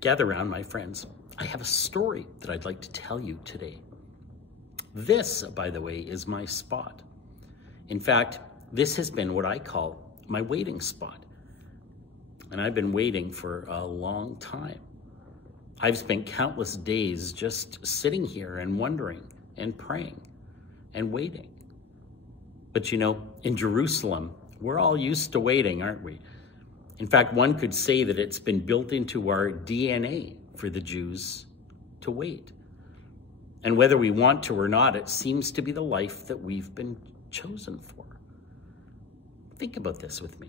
Gather around, my friends. I have a story that I'd like to tell you today. This, by the way, is my spot. In fact, this has been what I call my waiting spot. And I've been waiting for a long time. I've spent countless days just sitting here and wondering and praying and waiting. But you know, in Jerusalem, we're all used to waiting, aren't we? In fact, one could say that it's been built into our DNA for the Jews to wait. And whether we want to or not, it seems to be the life that we've been chosen for. Think about this with me.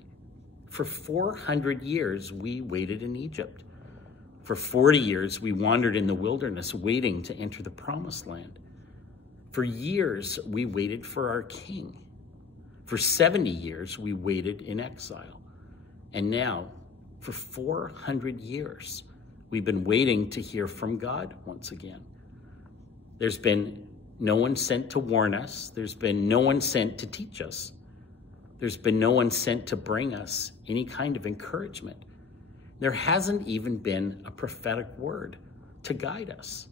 For 400 years, we waited in Egypt. For 40 years, we wandered in the wilderness waiting to enter the promised land. For years, we waited for our king. For 70 years, we waited in exile. And now, for 400 years, we've been waiting to hear from God once again. There's been no one sent to warn us. There's been no one sent to teach us. There's been no one sent to bring us any kind of encouragement. There hasn't even been a prophetic word to guide us.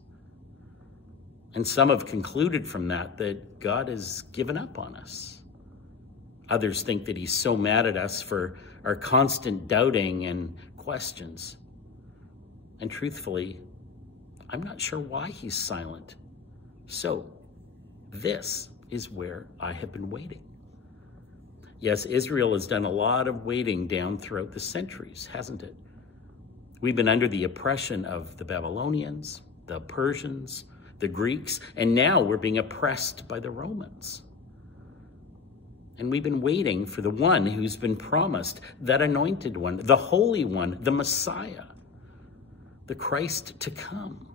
And some have concluded from that God has given up on us. Others think that he's so mad at us for our constant doubting and questions. And truthfully, I'm not sure why he's silent. So, this is where I have been waiting. Yes, Israel has done a lot of waiting down throughout the centuries, hasn't it? We've been under the oppression of the Babylonians, the Persians, the Greeks, and now we're being oppressed by the Romans. And we've been waiting for the one who's been promised, that anointed one, the Holy One, the Messiah, the Christ to come.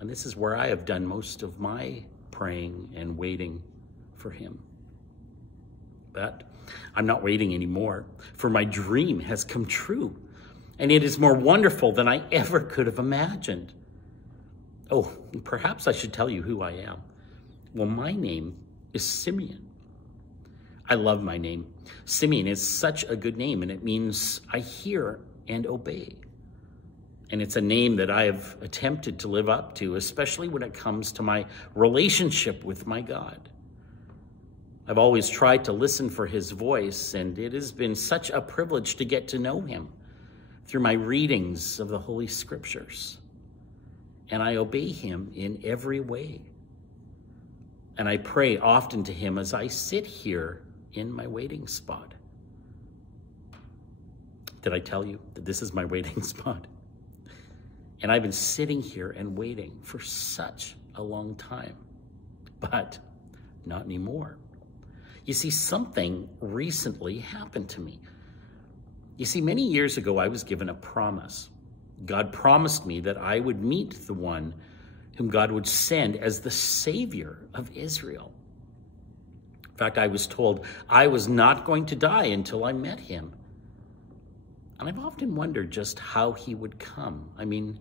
And this is where I have done most of my praying and waiting for him. But I'm not waiting anymore, for my dream has come true, and it is more wonderful than I ever could have imagined. Oh, perhaps I should tell you who I am. Well, my name is Simeon. I love my name. Simeon is such a good name, and it means I hear and obey. And it's a name that I have attempted to live up to, especially when it comes to my relationship with my God. I've always tried to listen for his voice, and it has been such a privilege to get to know him through my readings of the Holy Scriptures. And I obey him in every way. And I pray often to him as I sit here in my waiting spot. Did I tell you that this is my waiting spot? And I've been sitting here and waiting for such a long time, but not anymore. You see, something recently happened to me. You see, many years ago, I was given a promise. God promised me that I would meet the one whom God would send as the Savior of Israel. In fact, I was told I was not going to die until I met him. And I've often wondered just how he would come. I mean,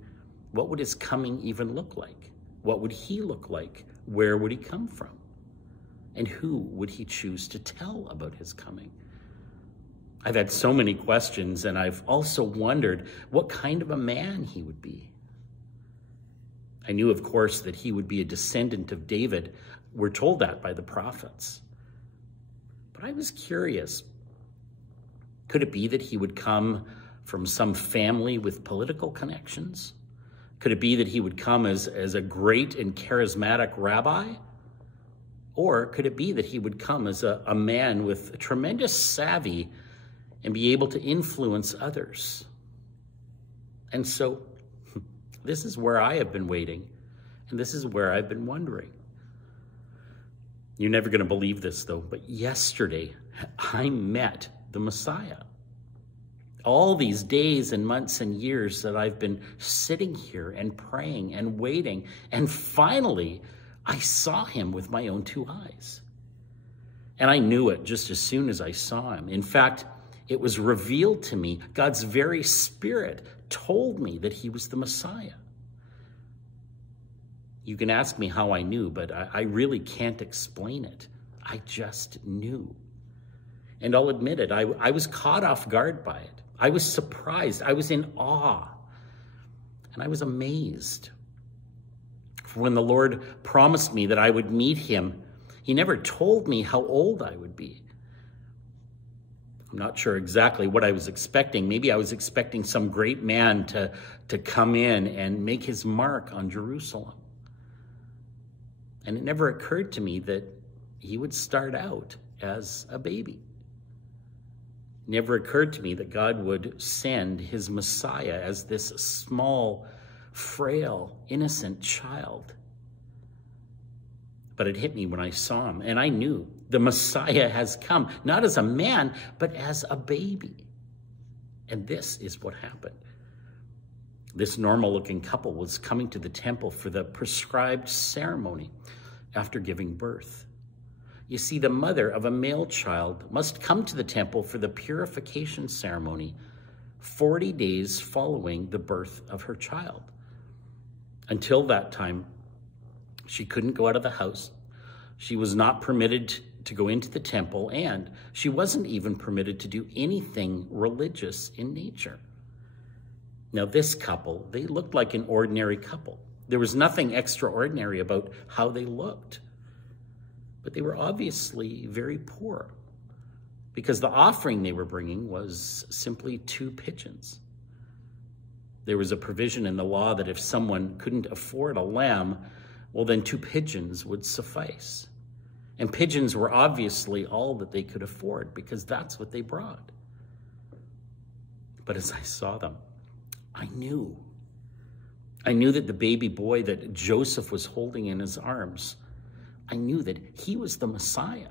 what would his coming even look like? What would he look like? Where would he come from? And who would he choose to tell about his coming? I've had so many questions, and I've also wondered what kind of a man he would be. I knew, of course, that he would be a descendant of David. We're told that by the prophets. But I was curious. Could it be that he would come from some family with political connections? Could it be that he would come as a great and charismatic rabbi? Or could it be that he would come as a man with tremendous savvy and be able to influence others? And so this is where I have been waiting, and this is where I've been wondering. You're never going to believe this, though, but yesterday I met the Messiah. All these days and months and years that I've been sitting here and praying and waiting, and finally I saw him with my own two eyes. And I knew it just as soon as I saw him. In fact, it was revealed to me. God's very Spirit told me that he was the Messiah. You can ask me how I knew, but I really can't explain it. I just knew. And I'll admit it, I was caught off guard by it. I was surprised. I was in awe. And I was amazed. For when the Lord promised me that I would meet him, he never told me how old I would be. I'm not sure exactly what I was expecting. Maybe I was expecting some great man to come in and make his mark on Jerusalem. And it never occurred to me that he would start out as a baby. It never occurred to me that God would send his Messiah as this small, frail, innocent child. But it hit me when I saw him, and I knew the Messiah has come, not as a man, but as a baby. And this is what happened. This normal-looking couple was coming to the temple for the prescribed ceremony after giving birth. You see, the mother of a male child must come to the temple for the purification ceremony 40 days following the birth of her child. Until that time, she couldn't go out of the house. She was not permitted to go into the temple, and she wasn't even permitted to do anything religious in nature. Now, this couple, they looked like an ordinary couple. There was nothing extraordinary about how they looked. But they were obviously very poor, because the offering they were bringing was simply 2 pigeons. There was a provision in the law that if someone couldn't afford a lamb, well, then 2 pigeons would suffice. And pigeons were obviously all that they could afford, because that's what they brought. But as I saw them, I knew that the baby boy that Joseph was holding in his arms, I knew that he was the Messiah.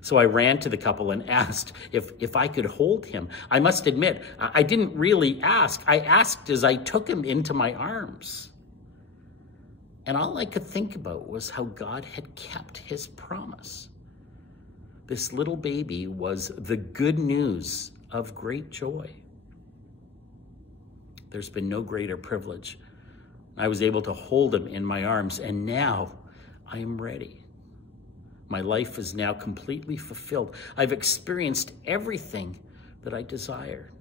So I ran to the couple and asked if I could hold him. I must admit, I didn't really ask. I asked as I took him into my arms. And all I could think about was how God had kept his promise. This little baby was the good news of great joy. There's been no greater privilege. I was able to hold him in my arms, and now I am ready. My life is now completely fulfilled. I've experienced everything that I desired.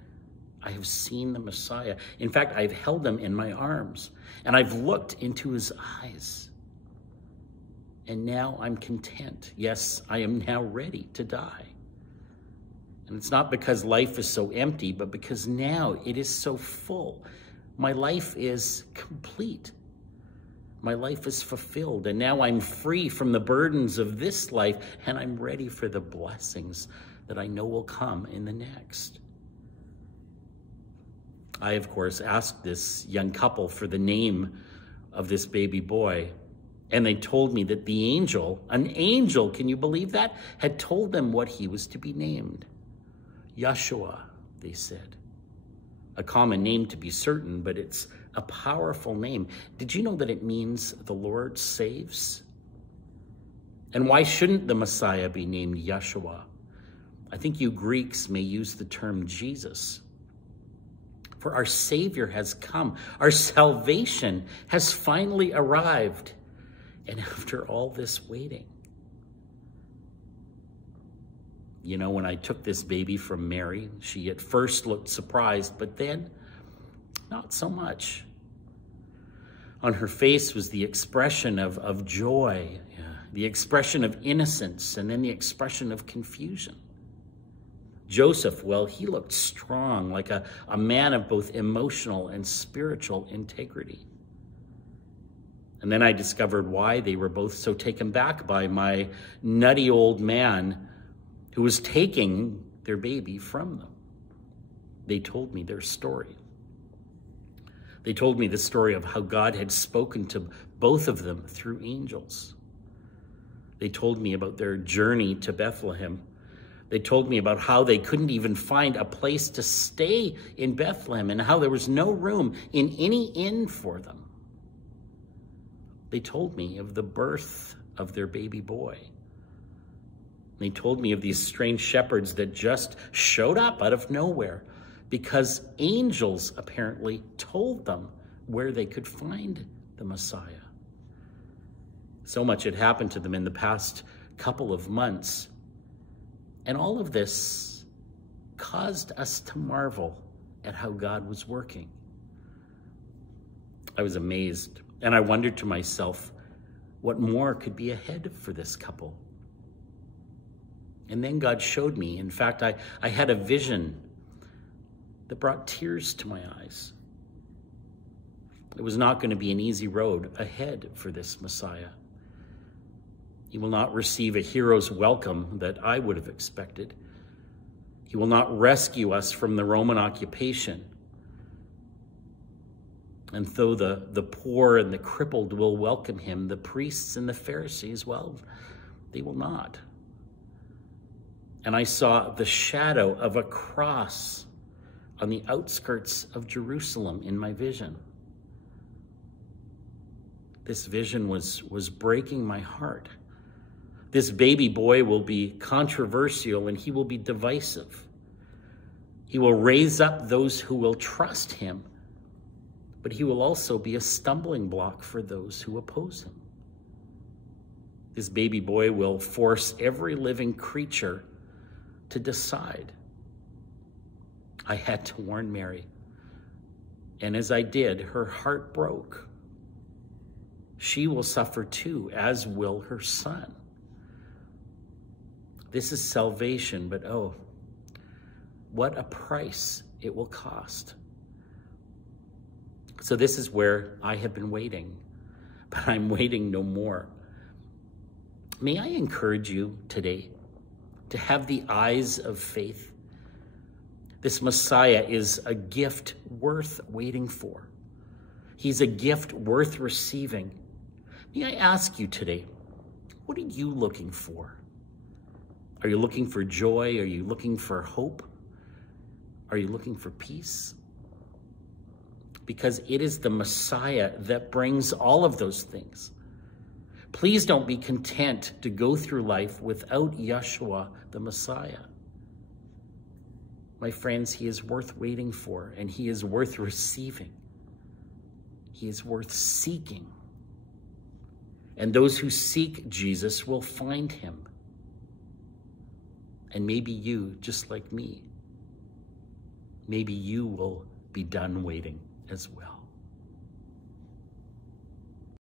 I have seen the Messiah. In fact, I've held him in my arms, and I've looked into his eyes. And now I'm content. Yes, I am now ready to die. And it's not because life is so empty, but because now it is so full. My life is complete. My life is fulfilled, and now I'm free from the burdens of this life, and I'm ready for the blessings that I know will come in the next. I, of course, asked this young couple for the name of this baby boy, and they told me that the angel, an angel, can you believe that, had told them what he was to be named. Yeshua, they said. A common name to be certain, but it's a powerful name. Did you know that it means the Lord saves? And why shouldn't the Messiah be named Yeshua? I think you Greeks may use the term Jesus. For our Savior has come. Our salvation has finally arrived. And after all this waiting, you know, when I took this baby from Mary, she at first looked surprised, but then not so much. On her face was the expression of joy, the expression of innocence, and then the expression of confusion. Joseph, well, he looked strong, like a man of both emotional and spiritual integrity. And then I discovered why they were both so taken back by my nutty old man who was taking their baby from them. They told me their story. They told me the story of how God had spoken to both of them through angels. They told me about their journey to Bethlehem. They told me about how they couldn't even find a place to stay in Bethlehem and how there was no room in any inn for them. They told me of the birth of their baby boy. They told me of these strange shepherds that just showed up out of nowhere because angels apparently told them where they could find the Messiah. So much had happened to them in the past couple of months. And all of this caused us to marvel at how God was working. I was amazed, and I wondered to myself what more could be ahead for this couple. And then God showed me. In fact, I had a vision that brought tears to my eyes. It was not going to be an easy road ahead for this Messiah. He will not receive a hero's welcome that I would have expected. He will not rescue us from the Roman occupation. And though the poor and the crippled will welcome him, the priests and the Pharisees, well, they will not. And I saw the shadow of a cross on the outskirts of Jerusalem in my vision. This vision was breaking my heart. This baby boy will be controversial and he will be divisive. He will raise up those who will trust him, but he will also be a stumbling block for those who oppose him. This baby boy will force every living creature to decide. I had to warn Mary, and as I did, her heart broke. She will suffer too, as will her son. This is salvation, but oh, what a price it will cost. So this is where I have been waiting, but I'm waiting no more. May I encourage you today to have the eyes of faith. This Messiah is a gift worth waiting for. He's a gift worth receiving. May I ask you today, what are you looking for? Are you looking for joy? Are you looking for hope? Are you looking for peace? Because it is the Messiah that brings all of those things. Please don't be content to go through life without Yeshua, the Messiah. My friends, he is worth waiting for, and he is worth receiving. He is worth seeking. And those who seek Jesus will find him. And maybe you, just like me, maybe you will be done waiting as well.